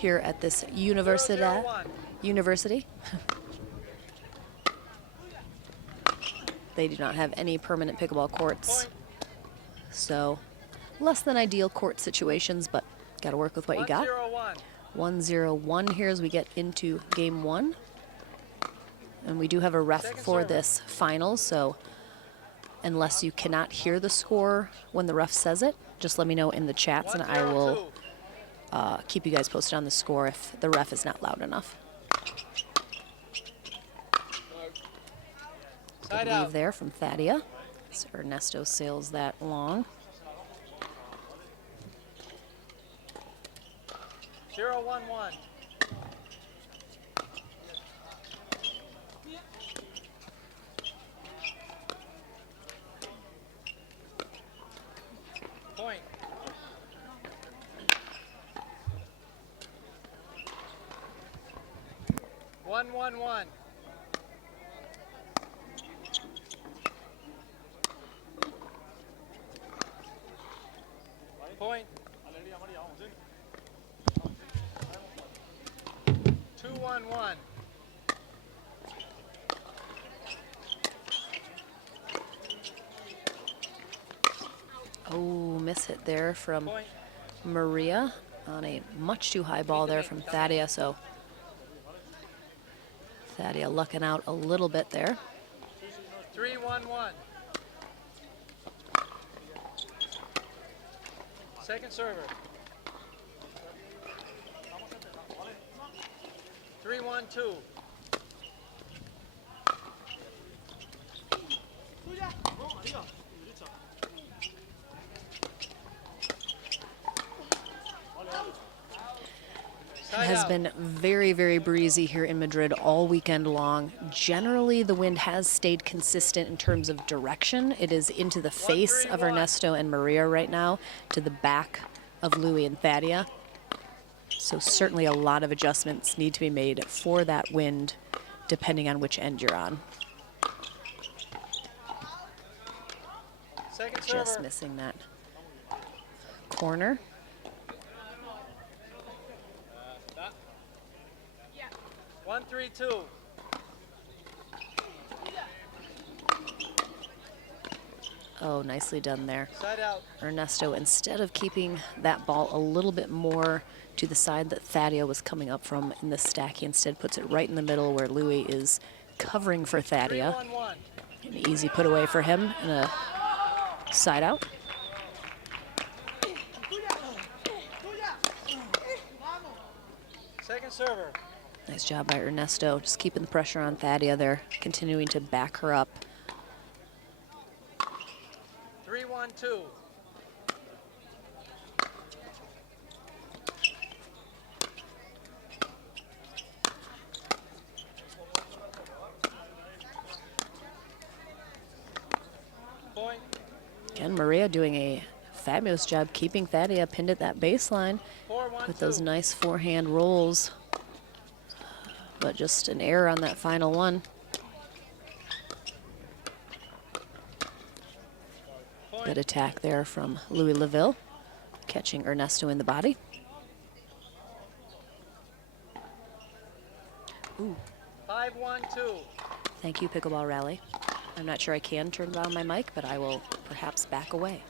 here at this university. They do not have any permanent pickleball courts, so less than ideal court situations, but got to work with what you got. 1-0-1 here as we get into game one. And we do have a ref for this final, so unless you cannot hear the score when the ref says it, just let me know in the chats and I will keep you guys posted on the score if the ref is not loud enough. Good leave there from Thaddea. So Ernesto sails that long. 0-1-1. Point. One. Point. 2-1-1. Oh, miss hit there from Maria on a much too high ball there from Thaddea, so Thaddea lucking out a little bit there. 3-1-1. Second server. 3-1-2. It has been very, very breezy here in Madrid all weekend long. Generally, the wind has stayed consistent in terms of direction. It is into the face of Ernesto and Maria right now, to the back of Louis and Thaddea. So certainly a lot of adjustments need to be made for that wind, depending on which end you're on. Just missing that corner. 1-3-2. Oh, nicely done there. Side out. Ernesto, instead of keeping that ball a little bit more to the side that Thaddea was coming up from in the stack, he instead puts it right in the middle where Louis is covering for Thaddea. An easy put away for him and a side out. Second server. Nice job by Ernesto, just keeping the pressure on Thaddea there, continuing to back her up. 3-1-2. Point. Again, Maria doing a fabulous job keeping Thaddea pinned at that baseline with those nice forehand rolls. But just an error on that final one. Good attack there from Louis Laville, catching Ernesto in the body. Ooh. 5-1-2. Thank you, Pickleball Rally. I'm not sure I can turn down my mic, but I will perhaps back away.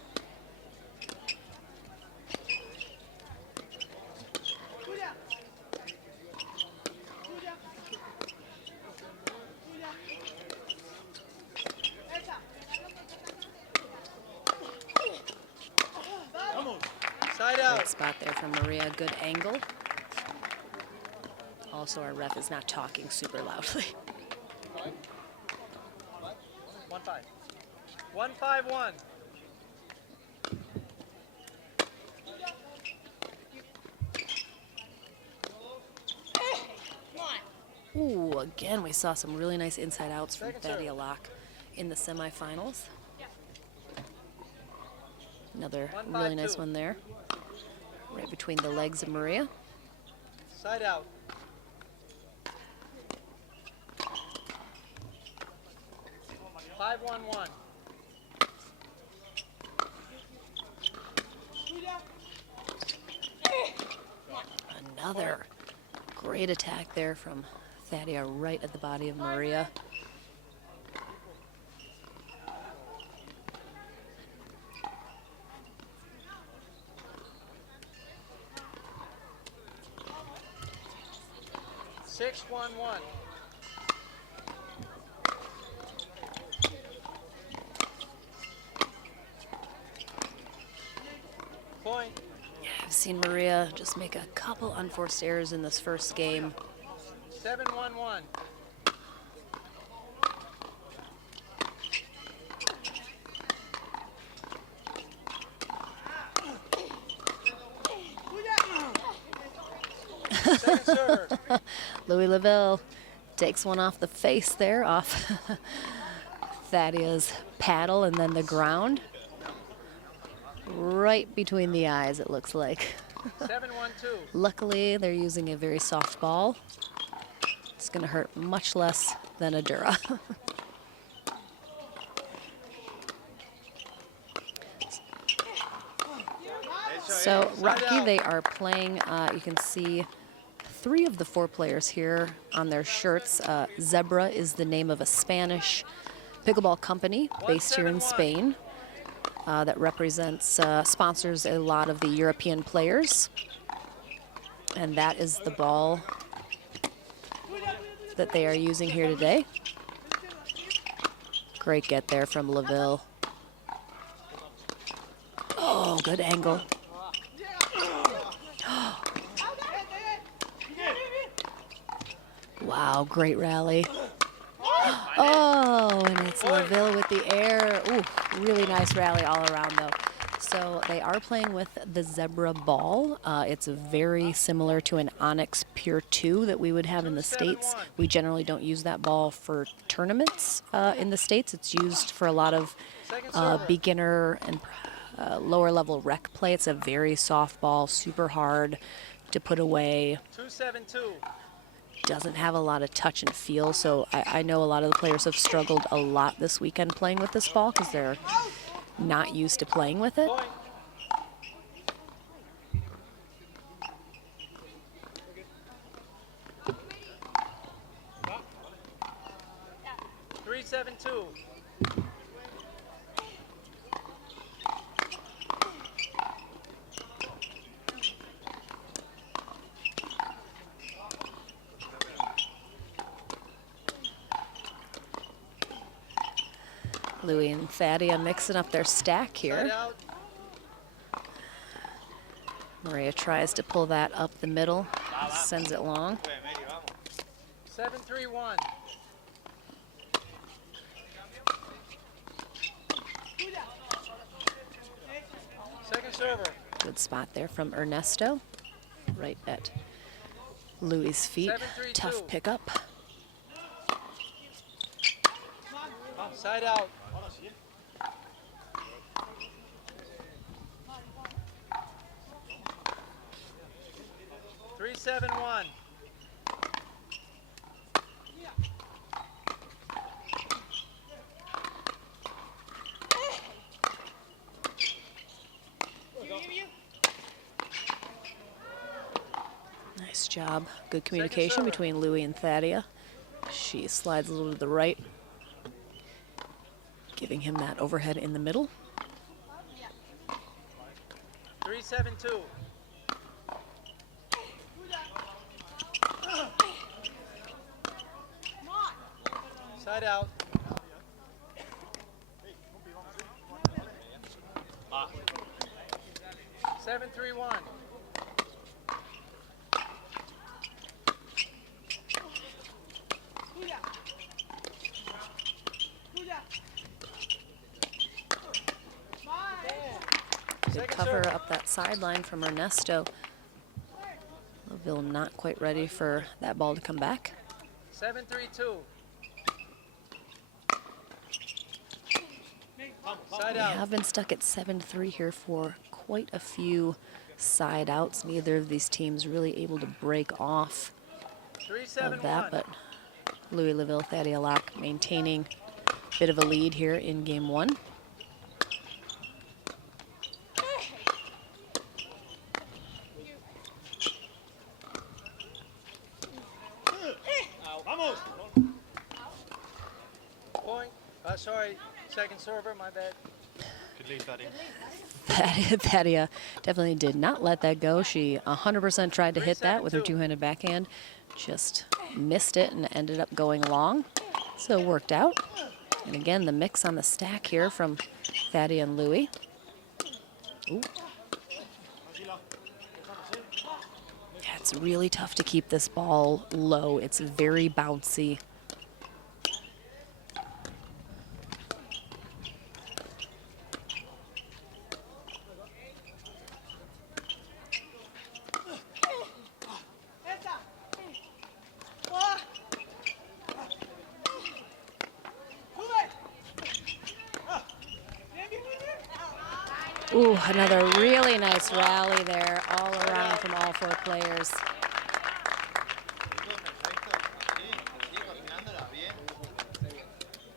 Great spot there from Maria, good angle. Also, our ref is not talking super loudly. 1-5. 1-5-1. Ooh, again, we saw some really nice inside outs from Thaddea Locke in the semifinals. Another really nice one there, right between the legs of Maria. Side out. 5-1-1. another great attack there from Thaddea right at the body of Maria. Six, 1-1. Point. Yeah, I've seen Maria just make a couple unforced errors in this first game. 7-1-1. Second serve. Louis Laville takes one off the face there, off Thaddea's paddle, and then the ground. Right between the eyes, it looks like. 7-1-2. Luckily, they're using a very soft ball. It's going to hurt much less than a Dura. So Rocky, they are playing, you can see 3 of the 4 players here on their shirts. Zebra is the name of a Spanish pickleball company based here in Spain that represents, sponsors a lot of the European players. And that is the ball that they are using here today. Great get there from Laville. Oh, good angle. Wow, great rally. Oh, and it's Laville with the air. Ooh, really nice rally all around, though. So they are playing with the Zebra ball. It's very similar to an Onyx Pure 2 that we would have in the States. We generally don't use that ball for tournaments in the States. It's used for a lot of beginner and lower level rec play. It's a very soft ball, super hard to put away. 2-7-2. Doesn't have a lot of touch and feel, so I know a lot of the players have struggled a lot this weekend playing with this ball because they're not used to playing with it. Point. 3-7-2. Louis and Thaddea mixing up their stack Side here. out. Maria tries to pull that up the middle, sends it long. 7-3-1. Second server. Good spot there from Ernesto, right at Louis' feet. 7-3-2. Tough pickup. Side out. 3-7-1. Nice job. Good communication between Louis and Thaddea. She slides a little to the right, giving him that overhead in the middle. 3-7-2. Side out. 7-3-1. Good cover up that sideline from Ernesto. Laville not quite ready for that ball to come back. 7-3-2. Side We out. have been stuck at 7-3 here for quite a few side outs. Neither of these teams really able to break off of that, 3-7-1. but Louis Laville, Thaddea Locke maintaining a bit of a lead here in game one. sorry. Second server, my bad. Good lead, Betty. Thaddea definitely did not let that go. She 100% tried to hit that with her two-handed backhand. Just missed it and ended up going long. So it worked out. And again, the mix on the stack here from Thaddea and Louie. Ooh. Yeah, it's really tough to keep this ball low. It's very bouncy. Ooh, another really nice rally there, all around from all four players.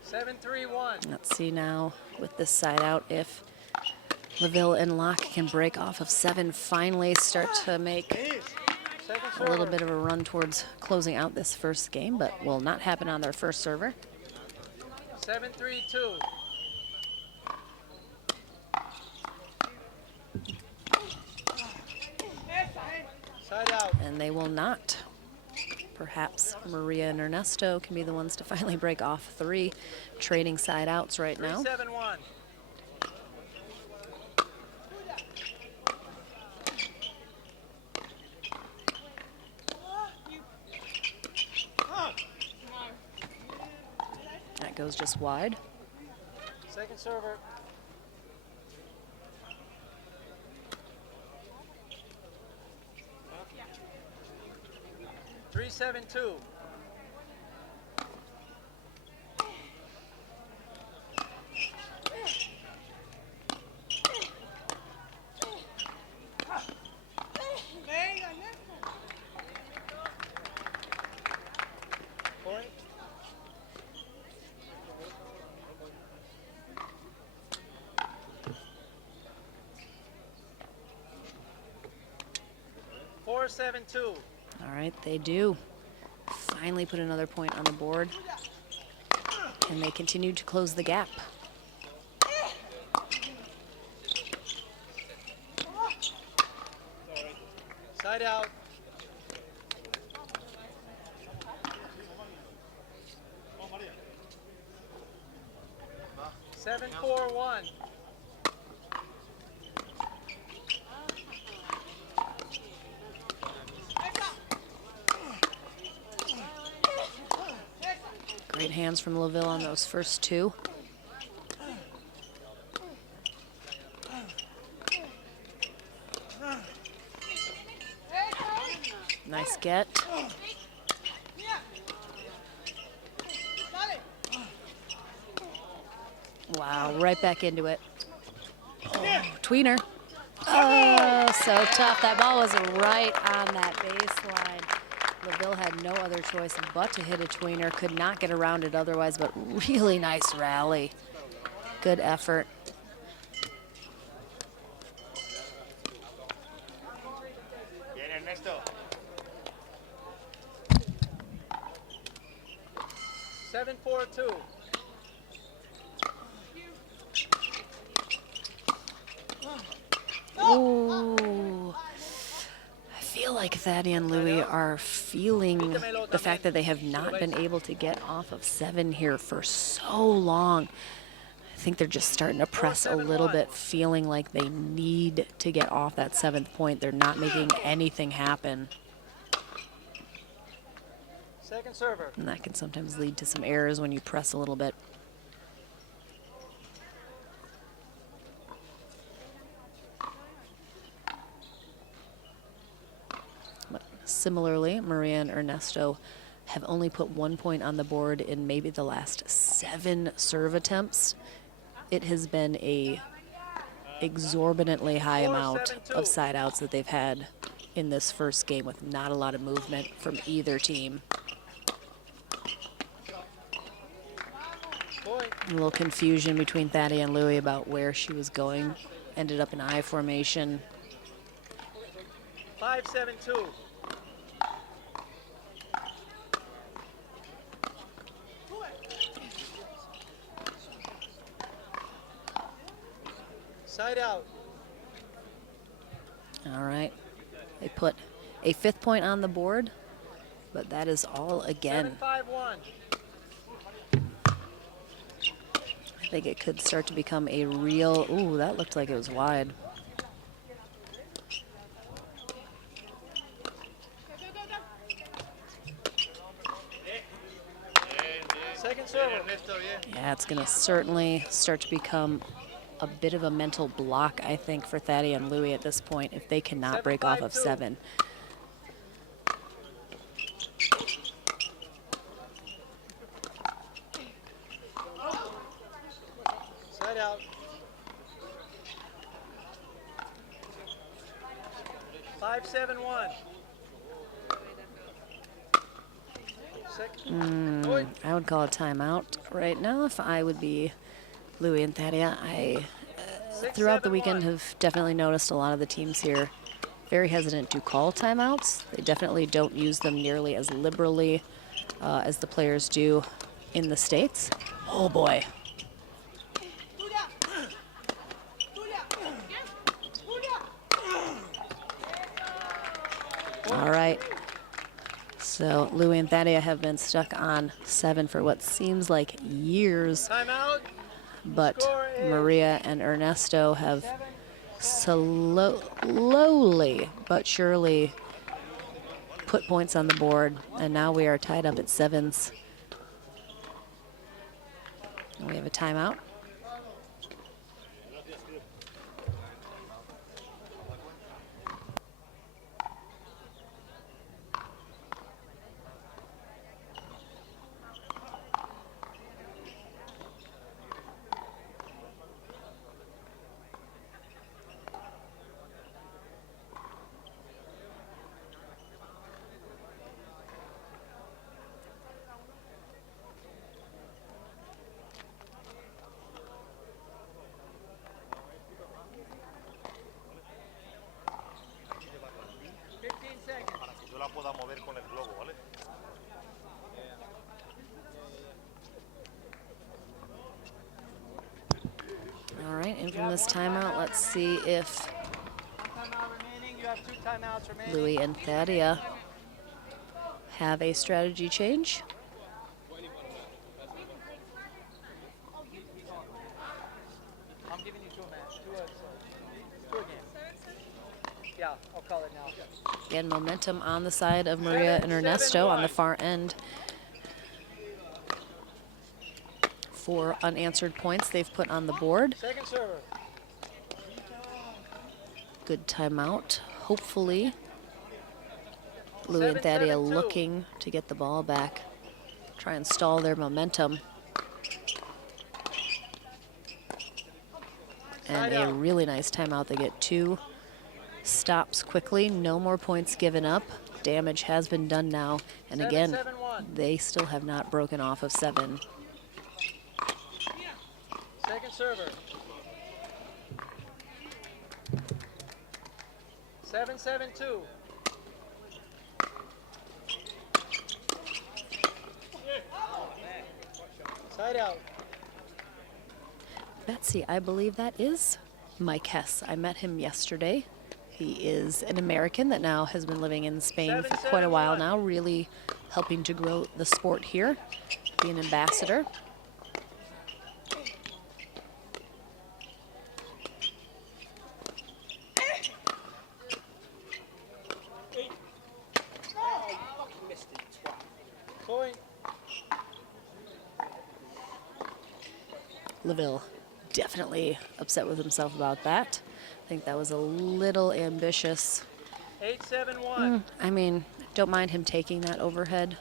Seven, 3-1. Let's see now with this side out if Laville and Locke can break off of 7, finally start to make a little bit of a run towards closing out this first game, but will not happen on their first server. 7-3-2. Side out. And they will not. Perhaps Maria and Ernesto can be the ones to finally break off 3 trading side outs right now. 3-7-1. That goes just wide. Second server. Three, 7-2. Point. Four, 7-2. All right, they do finally put another point on the board. Can they continue to close the gap? Side out. Seven, 4-1. Great hands from Laville on those first 2. Nice get. Wow, right back into it. Oh, tweener. Oh, so tough. That ball was right on that baseline. Laville had no other choice but to hit a tweener. Could not get around it otherwise, but really nice rally. Good effort. Bien, Ernesto. 7-4-2. Ooh. I feel like Thaddea and Louie are feeling the fact that they have not been able to get off of 7 here for so long. I think they're just starting to press a little bit, feeling like they need to get off that 7th point. They're not making anything happen. Second server. And that can sometimes lead to some errors when you press a little bit. Similarly, Maria and Ernesto have only put 1 point on the board in maybe the last 7 serve attempts. It has been a exorbitantly high amount of side outs that they've had in this first game with not a lot of movement from either team. A little confusion between Thaddea and Louie about where she was going. Ended up in I formation. 5-7-2. Side out. All right. They put a 5th point on the board, but that is all again. 7-5-1. I think it could start to become a real, ooh, that looked like it was wide. Second server. Yeah, it's going to certainly start to become a bit of a mental block, I think, for Thaddea and Louis at this point if they cannot break off of 7. Side out. 5-7-1. I would call a timeout right now if I would be Louis and Thaddea. I, throughout the weekend, have definitely noticed a lot of the teams here very hesitant to call timeouts. They definitely don't use them nearly as liberally as the players do in the States. Oh boy. All right. So Louis and Thaddea have been stuck on 7 for what seems like years. Timeout. But Score is Maria and Ernesto have slowly but surely put points on the board, and now we are tied up at 7s. And we have a timeout. All right, and from this timeout, let's see if Timeout remaining. You have 2 timeouts remaining. Louis and Thaddea have a strategy change. I'm giving you 2 match. 2 again. Yeah, I'll call it now. Again, momentum on the side of Maria and Ernesto on the far end. 4 unanswered points they've put on the board. Second server. Good timeout. Hopefully, Louis and Thaddea 7-7-2. looking to get the ball back, try and stall their momentum. And a really nice timeout. They get 2 stops quickly. No more points given up. Damage has been done now. And again, 7-7-1. they still have not broken off of 7. Second server. 7-7-2. Side out. Betsy, I believe that is Mike Hess. I met him yesterday. He is an American that now has been living in Spain for quite a while now, really helping to grow the sport here, be an ambassador. Point. Laville definitely upset with himself about that. I think that was a little ambitious. 8-7-1. I mean, don't mind him taking that overhead.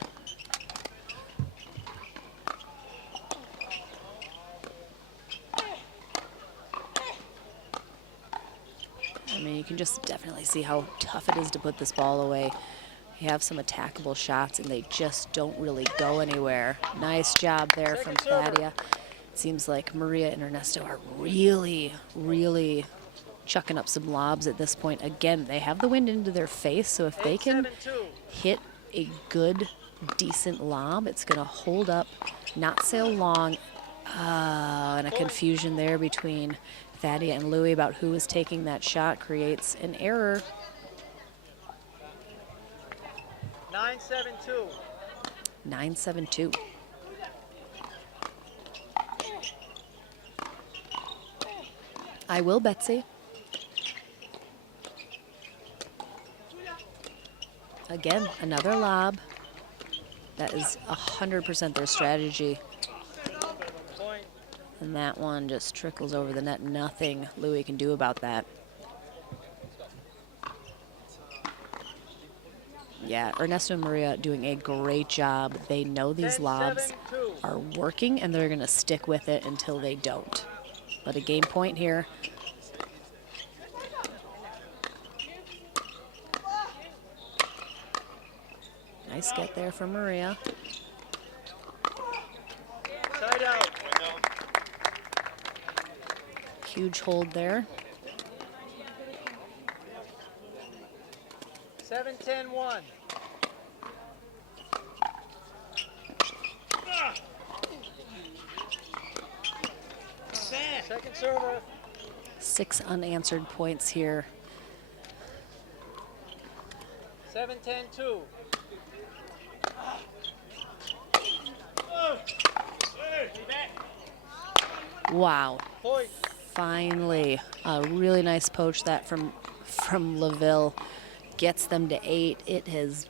I mean, you can just definitely see how tough it is to put this ball away. You have some attackable shots, and they just don't really go anywhere. Nice job there from Thaddea. It seems like Maria and Ernesto are really, really chucking up some lobs at this point. Again, they have the wind into their face, so if they can 8-7-2. hit a good, decent lob, it's going to hold up, not sail long. And a confusion there between Thaddea and Louie about who is taking that shot creates an error. 9-7-2. 9-7-2. I will, Betsy. Again, another lob. That is 100% their strategy. Point. And that one just trickles over the net. Nothing Louie can do about that. Yeah, Ernesto and Maria doing a great job. They know these lobs 10-7-2. are working, and they're going to stick with it until they don't. But a game point here. Nice get there from Maria. Side out. Huge hold there. 7-10-1. Second server. 6 unanswered points here. 7-10-2. Wow. Point. Finally, a really nice poach that from Laville gets them to 8. It has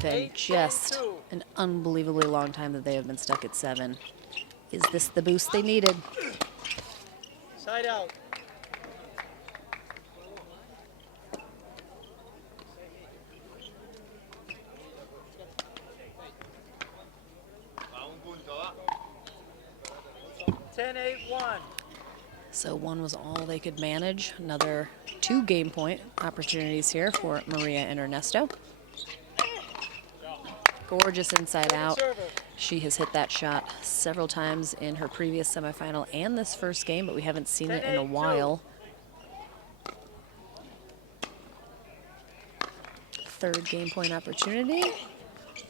been 8-10-2. just an unbelievably long time that they have been stuck at 7. Is this the boost they needed? Side out. A un punto, va. 10-8-1. So 1 was all they could manage. Another 2 game point opportunities here for Maria and Ernesto. Gorgeous inside out. Server. She has hit that shot several times in her previous semifinal and this first game, but we haven't seen it in a 10-8-2. while. Third game point opportunity.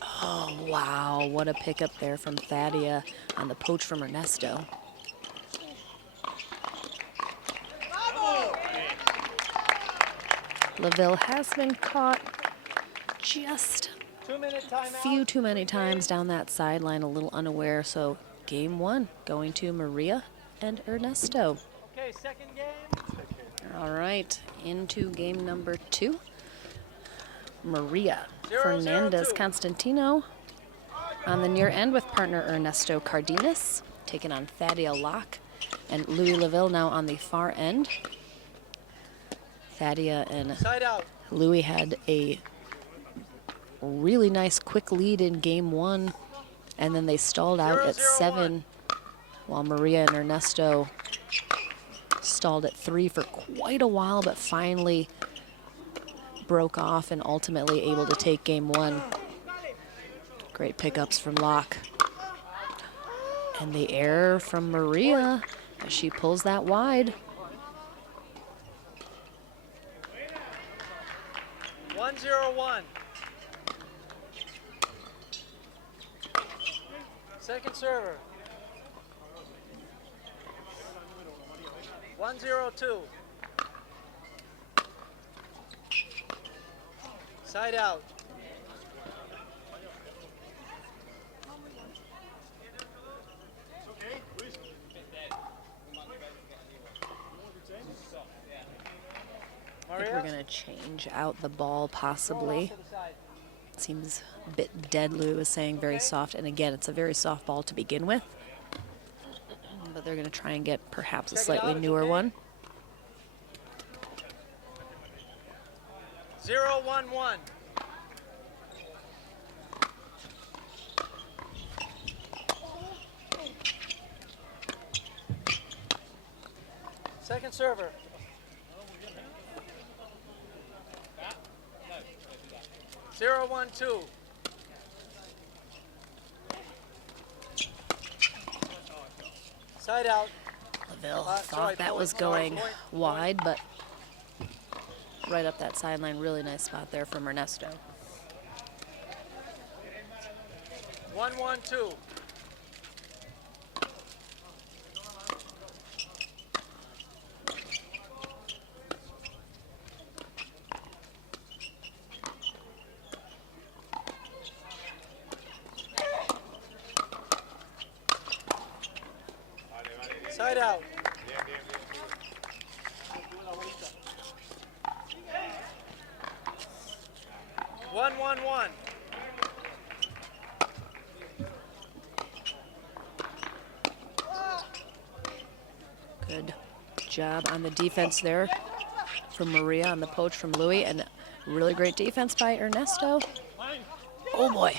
Oh, wow. What a pickup there from Thaddea on the poach from Ernesto. Laville has been caught just 2-minute timeout. few too many times down that sideline, a little unaware. So game 1 going to Maria and Ernesto. Okay, second game. All right, into game number 2. Maria 0-0-2. Fernandez Constantino on the near end with partner Ernesto Cárdenas, taking on Thaddea Locke and Louis Laville now on the far end. Thaddea and Side out. Louis had a really nice quick lead in game 1, and then they stalled out at 7, while Maria and Ernesto stalled at 3 for quite a while, but finally broke off and ultimately able to take game 1. Great pickups from Locke. And the error from Maria as she pulls that wide. 1-0-1. Second server. 1-0-2. Side out. I think we're going to change out the ball possibly. Seems a bit dead, Lou was saying, very soft. And again, it's a very soft ball to begin with. But they're going to try and get perhaps a slightly newer one. 0-1-1. Second server. 0-1-2. Side out. Laville sorry, thought that point, was point, going point, wide, but right up that sideline. Really nice spot there from Ernesto. 1-1-2. 1-1-1. Good job on the defense there from Maria on the poach from Louis, and really great defense by Ernesto. Oh boy.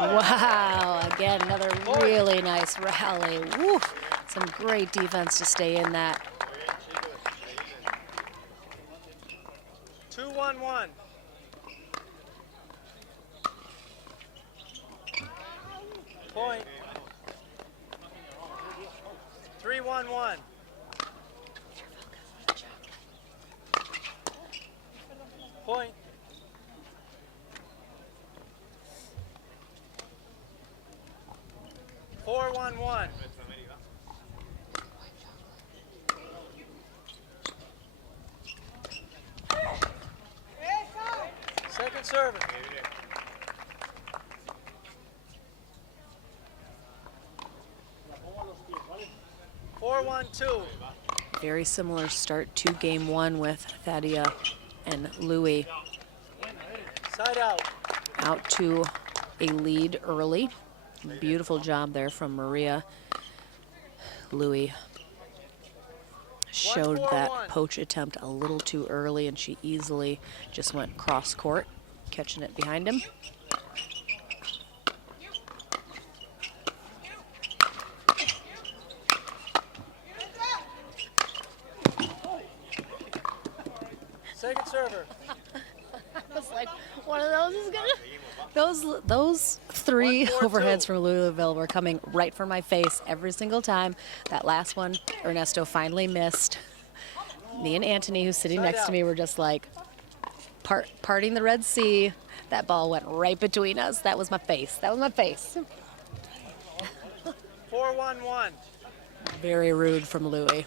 Wow, again, another really nice rally. Woo. Some great defense to stay in that. 2-1-1. Point. 3-1-1. Point. 4-1-1. Second server. 4-1-2. Very similar start to game one with Thaddea and Louis Side out. out to a lead early. Beautiful job there from Maria. Louis showed that poach attempt a little too early, and she easily just went cross court, catching it behind him. Second server. I was like, one of those is gonna. Those three 1-4-2. overheads from Louisville were coming right for my face every single time. That last one, Ernesto finally missed. Me and Anthony, who's sitting next to me, were just like parting the Red Sea. That ball went right between us. That was my face. That was my face. 4-1-1. Very rude from Louis.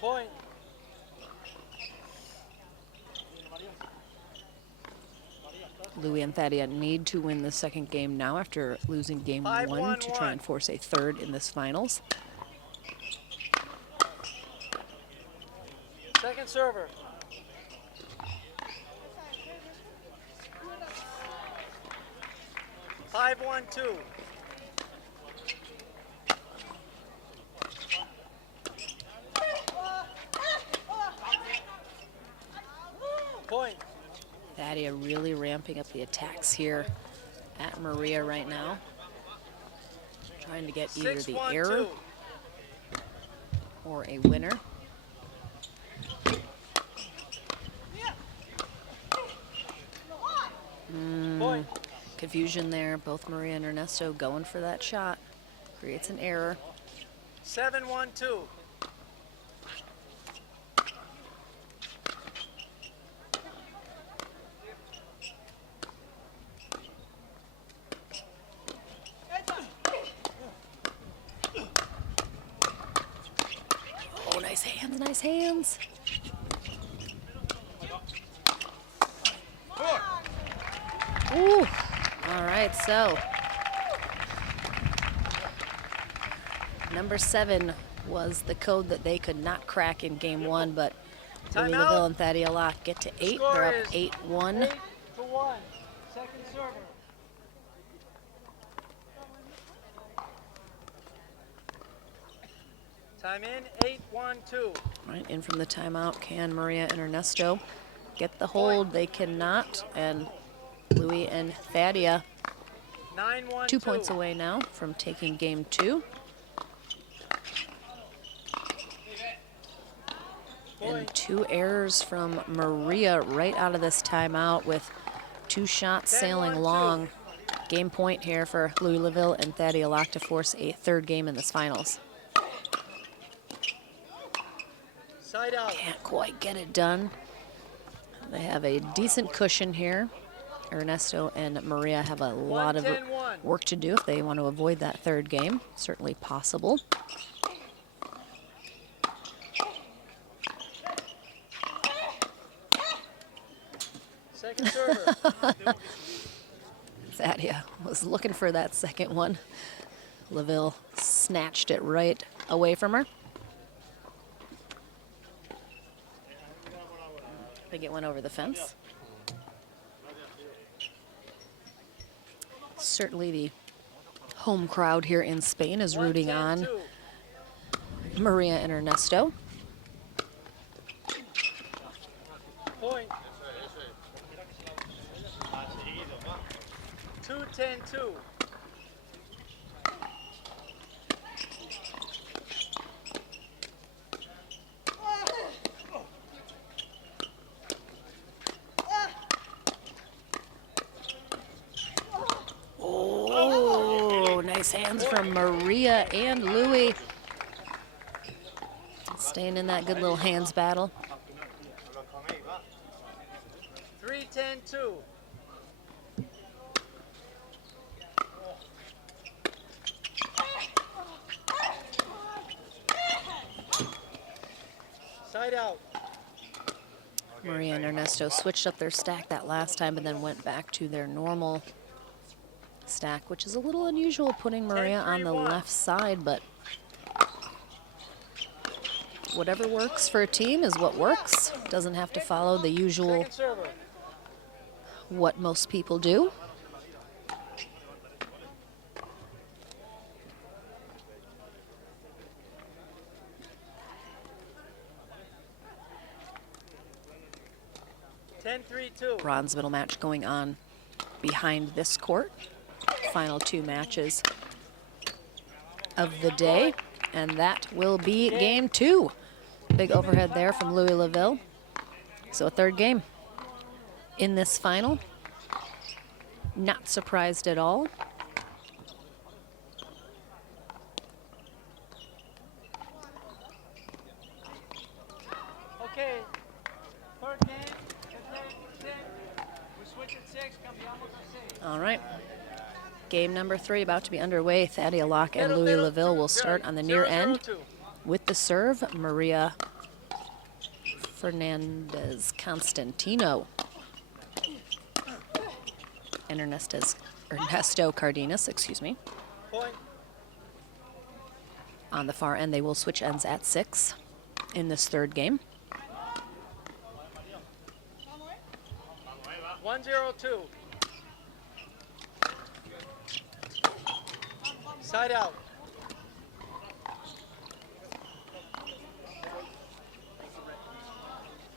Point. Louis and Thaddea need to win the second game now after losing game 1 to try and force a third in this finals. Second server. Five, 1-2. Point. Thaddea really ramping up the attacks here at Maria right now. Trying to get either the 6-1-2. error or a winner. Point. Confusion there. Both Maria and Ernesto going for that shot. Creates an error. 7-1-2. Oh, nice hands, nice hands. Ooh. All right, so number 7 was the code that they could not crack in game 1, but Louis Laville and Thaddea Locke get to 8. They're up 8-1. 8-1. Second server. Time in, 8-1-2. All right, in from the timeout, can Maria and Ernesto get the hold? They cannot, and Louis and Thaddea 9-1-2. 2 points away now from taking game 2. And 2 errors from Maria right out of this timeout with 2 shots sailing long. Game point here for Louis Laville and Thaddea Locke to force a third game in this finals. Side out. Can't quite get it done. They have a decent cushion here. Ernesto and Maria have a lot of 1-10-1. work to do if they want to avoid that third game. Certainly possible. Second server. Thaddea was looking for that second one. Laville snatched it right away from her. They get one over the fence. Certainly the home crowd here in Spain is rooting on 1-10-2. Maria and Ernesto. Point. 2-10-2. Oh, nice hands from Maria and Louis. Staying in that good little hands battle. 3-10-2. Side out. Maria and Ernesto switched up their stack that last time and then went back to their normal stack, which is a little unusual, putting Maria on the 10-3-1. left side, but whatever works for a team is what works. Doesn't have to follow the usual Second server. what most people do. Bronze medal match going on behind this court. Final two matches of the day, and that will be game two. Big overhead there from Louis Laville. So a third game in this final. Not surprised at all. Okay. Third game. We switch at 6. Cambiamos a 6. All right. Game number 3 about to be underway. Thaddea Locke and Louis Laville will start on the near end. With the serve, Maria Fernandez Constantino and Ernesto Cárdenas, excuse me. Point. On the far end, they will switch ends at 6 in this third game. 1-0-2. Side out.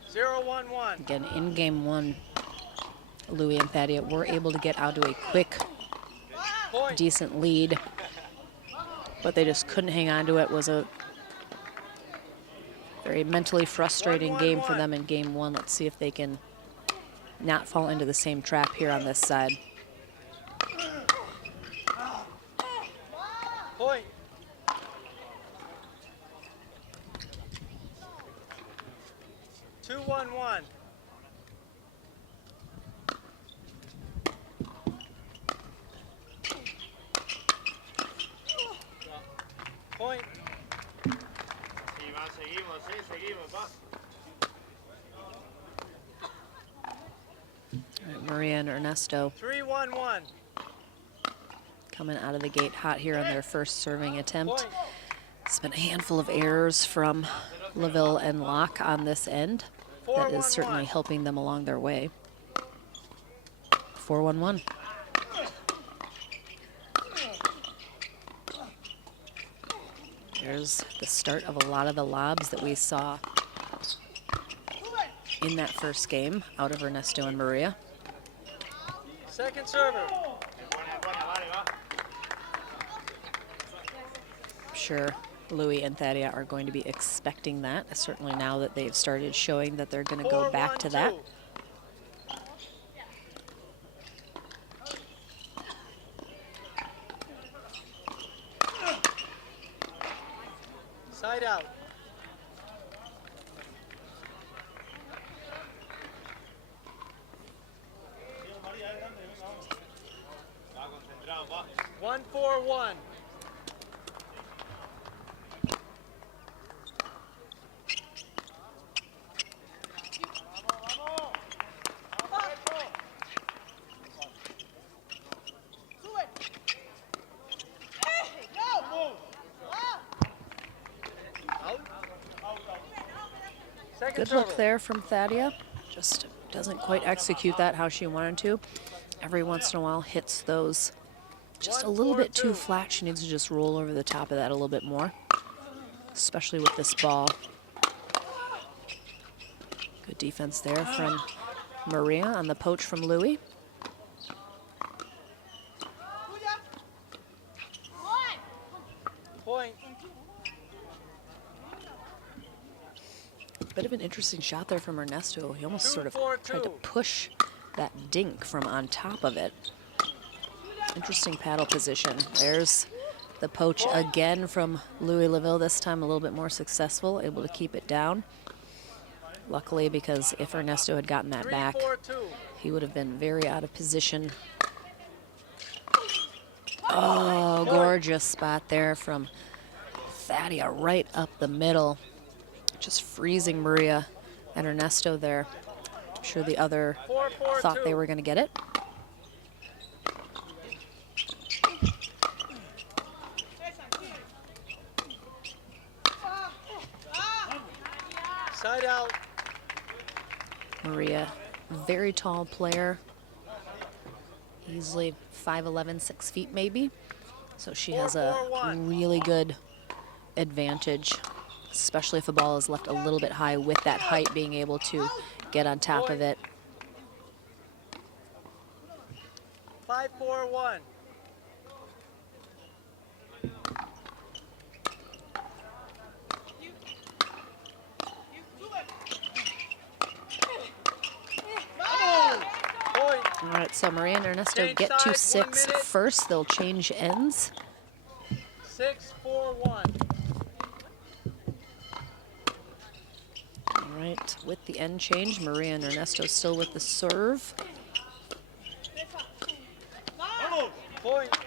0-1-1. Again, in game 1, Louis and Thaddea were able to get out to a quick, Point. decent lead, but they just couldn't hang on to it. It was a very mentally frustrating game for them in game 1. Let's see if they can not fall into the same trap here on this side. Point. Two, 1-1. Point. Y va, seguimos, sí, seguimos, va. All right, Maria and Ernesto 3-1-1. coming out of the gate hot here on their first serving attempt. Point. It's been a handful of errors from Laville and Locke on this end. That is certainly 4-1-1. helping them along their way. 4-1-1. There's the start of a lot of the lobs that we saw in that first game out of Ernesto and Maria. Second server. I'm sure Louis and Thaddea are going to be expecting that, certainly now that they've started showing that they're going to go back to that. 4-1-2. Side out. 5-4-1. Good look there from Thaddea. Just doesn't quite execute that how she wanted to. Every once in a while hits those just a little bit too flat. She needs to just roll over the top of that a little bit more, especially with this ball. Good defense there from Maria on the poach from Louis. Point. Bit of an interesting shot there from Ernesto. He almost sort of tried to push that dink from on top of it. Interesting paddle position. There's the poach again from Louis Laville, this time a little bit more successful, able to keep it down. Luckily, because if Ernesto had gotten that back, he would have been very out of position. Oh, gorgeous spot there from Thaddea right up the middle. Just freezing Maria and Ernesto there. I'm sure the other thought they were going to get it. Side out. Maria, very tall player. Easily 5'11", 6 feet maybe. So she has a really good advantage, especially if a ball is left a little bit high with that height, being able to get on top of it. 5-4-1. All right, so Maria and Ernesto get to 6 first. They'll change ends. 6-4-1. All right, with the end change, Maria and Ernesto still with the serve. Point.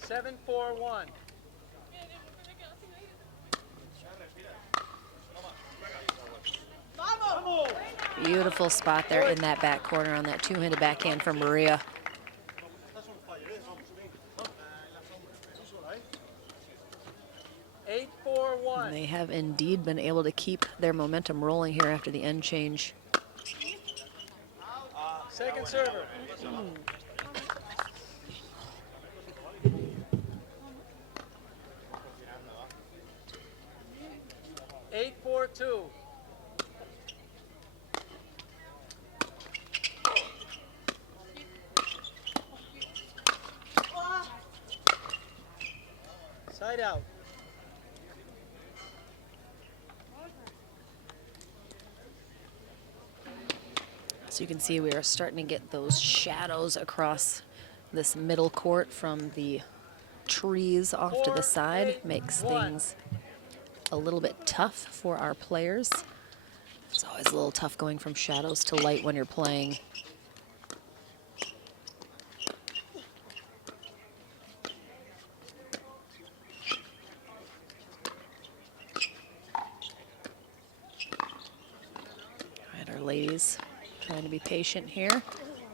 7-4-1. Beautiful spot there in that back corner on that two-handed backhand from Maria. 8-4-1. They have indeed been able to keep their momentum rolling here after the end change. Second server. 8-4-2. Side out. So you can see we are starting to get those shadows across this middle court from the trees off to the side. Makes things a little bit tough for our players. It's always a little tough going from shadows to light when you're playing. All right, our ladies trying to be patient here.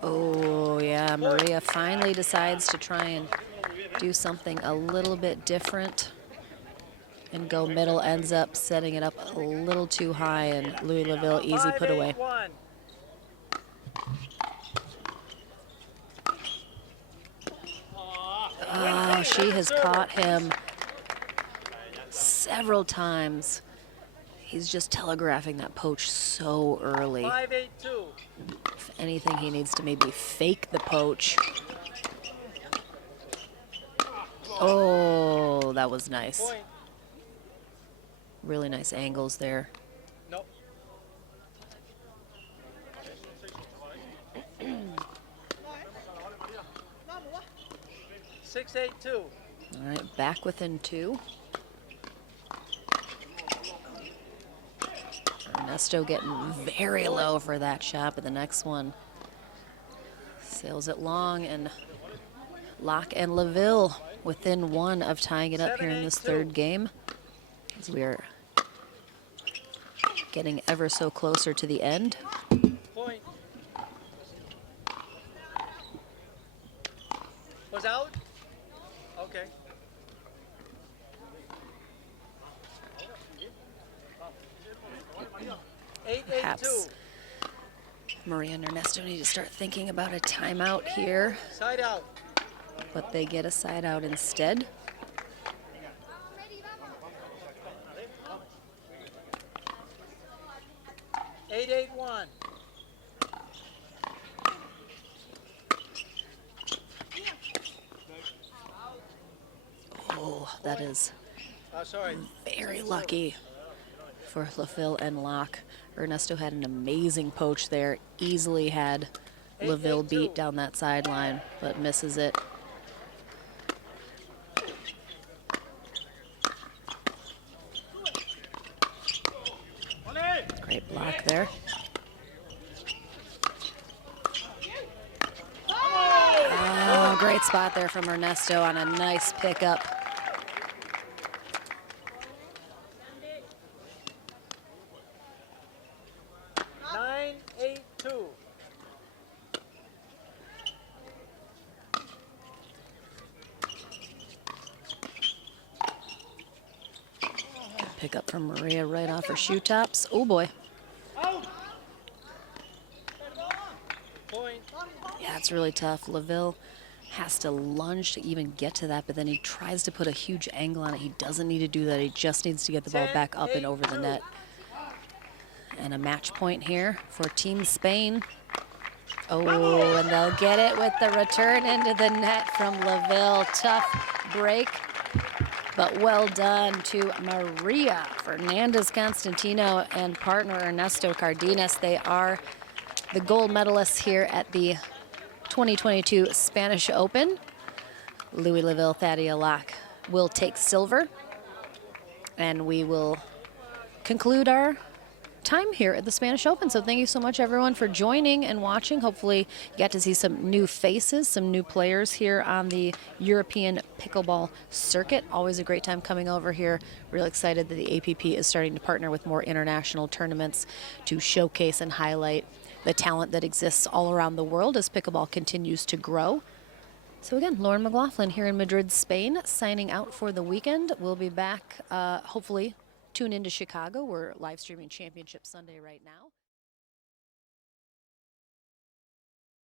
Oh, yeah, Maria finally decides to try and do something a little bit different and go middle, ends up setting it up a little too high, and Louis Laville easy put away. 5-8-1. Oh, she has caught him several times. He's just telegraphing that poach so early. 5-8-2. If anything, he needs to maybe fake the poach. Oh, that was nice. Point. Really nice angles there. Nope. 6-8-2. All right, back within 2. Ernesto getting very low for that shot, but the next one sails it long, and Locke and Laville within one of tying it up here in this third game, as we are getting ever so closer to the end. Point. Was out? Okay. Perhaps Maria and Ernesto need to start thinking about a timeout here, Side out. but they get a side out instead. Eight, 8-1. Oh, that is Sorry. very lucky for Laville and Locke. Ernesto had an amazing poach there, easily had Laville beat down that sideline, but misses it. Great block there. Oh, great spot there from Ernesto on a nice pickup. Pick up from Maria right off her shoe tops. Oh boy. Point. Yeah, it's really tough. Laville has to lunge to even get to that, but then he tries to put a huge angle on it. He doesn't need to do that. He just needs to get the ball back up and over the net. And a match point here for Team Spain. Oh, and they'll get it with the return into the net from Laville. Tough break, but well done to Maria Fernández Constantino and partner Ernesto Cárdenas. They are the gold medalists here at the 2022 Spanish Open. Laville, Thaddea, Locke will take silver. And we will conclude our time here at the Spanish Open. So thank you so much, everyone, for joining and watching. Hopefully you got to see some new faces, some new players here on the European pickleball circuit. Always a great time coming over here. Real excited that the APP is starting to partner with more international tournaments to showcase and highlight the talent that exists all around the world as pickleball continues to grow. So again, Lauren McLaughlin here in Madrid, Spain, signing out for the weekend. We'll be back, hopefully, tune into Chicago. We're live streaming Championship Sunday right now.